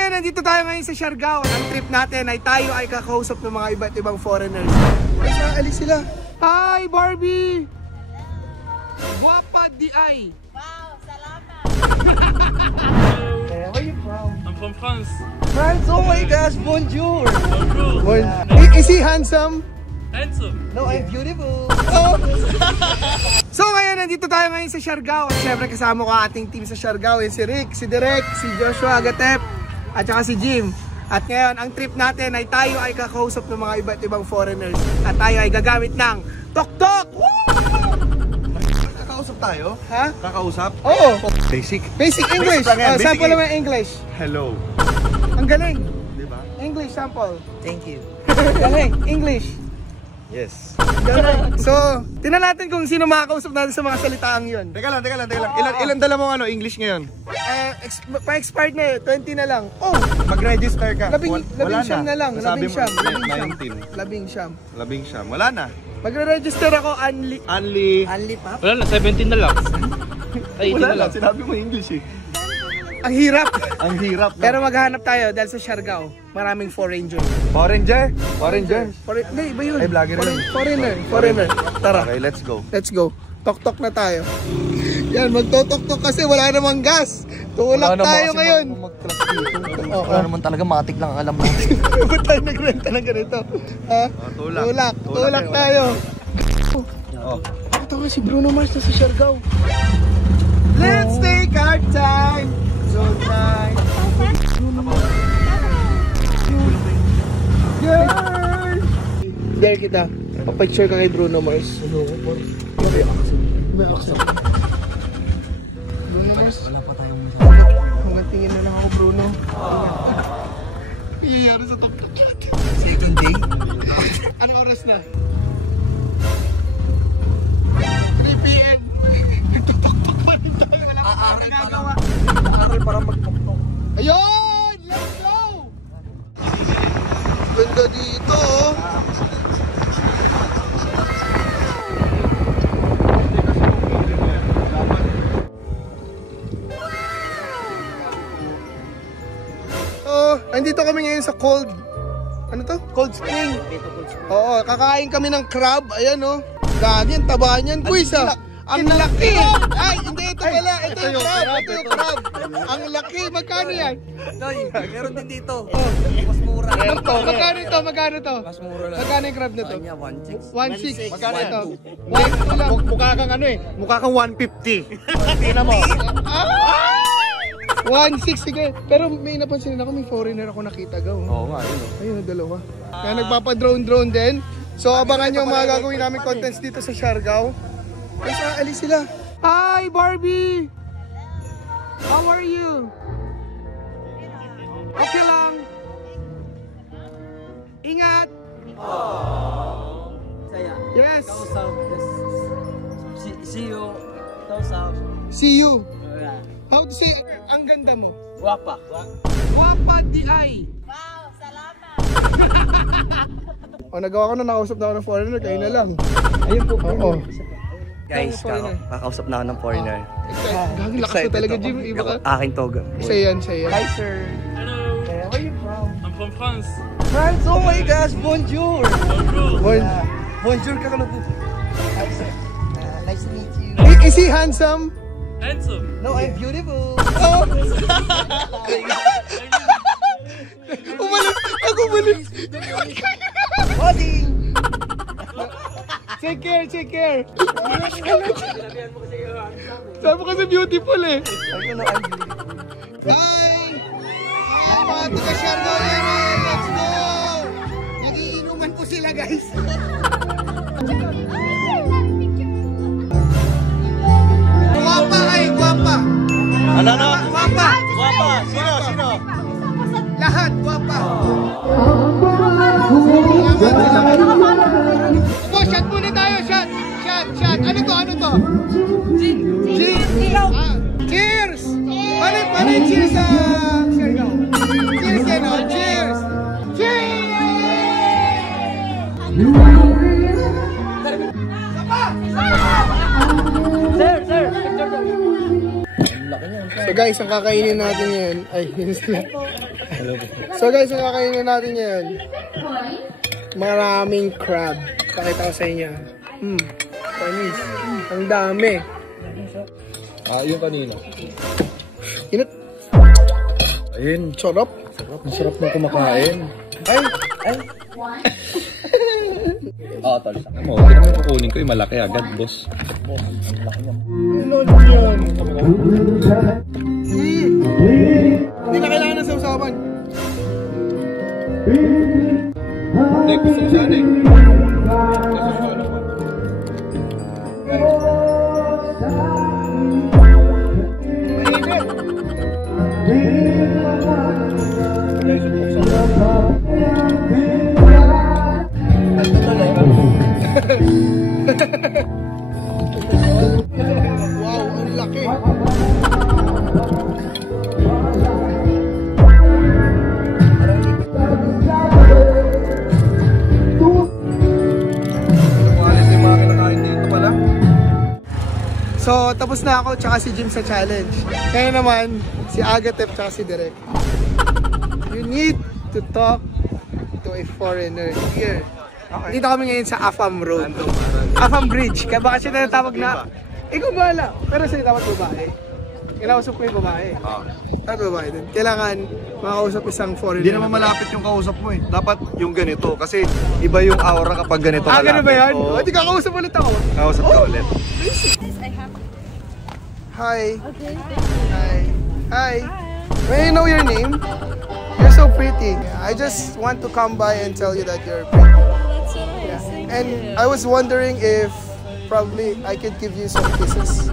ngayon, nandito tayo ngayon sa Siargao. Ang trip natin ay tayo ay kakausap ng mga iba't ibang foreigners. Alis sila. Hi, Barbie! Guapa di ay. Wow, salamat! Where are you from? I'm from France. France? Oh my gosh, bonjour! Bonjour. Is he handsome? Handsome. No, I'm beautiful. Oh. So ngayon, nandito tayo ngayon sa Siargao. At syempre kasama ko ang ating team sa Siargao. Si Rick, si Derek, si Joshua Agatep, at saka si Jim. At ngayon, ang trip natin ay tayo ay kakausap ng mga iba't ibang foreigners. At tayo ay gagamit ng Tok-Tok! Kakausap tayo? Ha? Kakausap? Oo! Basic. Basic English! Basic lang yan, basic Sample naman English. Hello. Ang galing! Diba? English sample. Thank you. Galing! English. Yes. Galing. So, tingnan natin kung sino makakausap natin sa mga salitaang yun. Teka lang. Ilan dala mo English ngayon? Pa-expired na eh. 20 na lang. Oh! Mag-register ka. Labing siyam na lang. Sabi mo, 19. Labing siyam. Wala na. Magre-register ako Only pop? Wala na, 17 na lang. Ay, 18 Wala na lang. na. Sinabi mo English eh. Ang hirap. Ang hirap na. Pero maghahanap tayo dahil sa Siargao. Maraming foreigner. Foreigner? Hindi, iba yun. Ay, vlogger yun. Foreigner. Tara. Okay, let's go. Let's go. Tok-tok na tayo. Yan, magtotok-tok kasi wala namang gas. Tulak tayo ngayon. Wala naman talaga, matik lang alam natin. Ba't tayo nagrenta ng ganito? Ha? Tulak tayo. Ito nga si Bruno Mars na sa Siargao. Let's take our time. So nice. Yes! Dare kita. Papicture ka kay Bruno Mars. May accent. Bruno Mars? Hanggang tingin na lang ako, Bruno. Iyayari sa tok-tok. Second day? Anong oras na? 3 PM. Nagtutok-tok pa rin tayo. Wala pa nagagawa. Aaral para magpuktok. Ayun! Let's go! Ganda dito, oh. Andito kami ngayon sa cold. Ano to? Cold Spring. Oo, kakain kami ng crab. Ayan, oh. Gagi, ang taba niyan, quiz, ah. Ang laki! Ay, hindi, ito pala. Ito yung crab. Ang laki. Magkano yan? Noy, meron din dito. Mas mura. Magkano to? Mas mura lang. Magkano yung crab na to? Kanya, 1.6. 1.6. Magkano ito? 1.2 lang. Mukha kang ano eh. Mukha kang 150. Tingnan mo. 1.6, sige. Pero may napansin ako, may foreigner ako nakita gaw. Oo nga, yun. Ayun, dalawa. Kaya nagpapadrone din. So, abangan nyo ang mga gagawin namin contents dito sa Siargao. Alis sila. Hi, Barbie! How are you? Okay lang. Ingat! Saya. Yes! See you. Kausap. See you! How to say, ang ganda mo? Guapa. Guapa di ay! Wow, salamat! O, nagawa ko na, nakausap na ako ng foreigner, kayo na lang. Ayun po. Oo. Guys, kakausap na ako ng foreigner. Gagi, lakas na talaga, Jim. Iba ka. Aking toga. Isa yan. Hi, sir. Hello. Where are you from? I'm from France. France? Oh my gosh, bonjour. Bonjour. Bonjour ka po. Hi, sir. Nice to meet you. Is he handsome? Handsome. No, I'm beautiful. Oh! Umalis! Ako umalis! Bossing! Take care! Sabi mo kasi beautiful eh. I know, I'm beautiful. Bye! Mga taga-Siargao yan eh! Let's go! Nagiinuman po sila, guys. Guwapa! Ano? Guwapa! Sino? Lahat, guwapa! Shot muna tayo! Shot! Ano to? Gin! Cheers! Paano yung cheers sa Siargao? Cheers yan, oh! Cheers! Sir! guys, ang kakainin natin ngayon. Ay, yun sila. So guys, ang kakainin natin ngayon. Maraming crab. Pakita ko sa inyo. Panis. Ang dami. Yung kanina. Init. Ayun. Sarap. Ang sarap na kumakain. Ay. Tol. Mo, hindi naman kukunin ko yung malaki agad, boss. Lolo yun. Hindi na kailangan ng sausawan. Hindi, gusto sana eh. Wow, ang laki. Quality yung mga kinakain dito pala. So, tapos na ako tsaka si Jim sa challenge. Kaya naman, si Agatep tsaka si Derek. You need to talk to a foreigner here. Dito kami ngayon sa Afam Road. Afam Bridge. Kaya baka siya natawag na, ikaw bahala. Pero siya natawag babae. Kinausap ko yung babae. Ano babae din? Kailangan makausap isang foreigner. Hindi naman malapit yung kausap mo eh. Dapat yung ganito. Kasi iba yung aura kapag ganito kalapit. Ganun ba yan? O, di kakausap ulit ako. Kausap ka ulit. Hi. Okay. Hi. Hi. May I know your name? You're so pretty. I just want to come by and tell you that you're pretty. That's so nice. Thank And you. I was wondering if probably I could give you some kisses.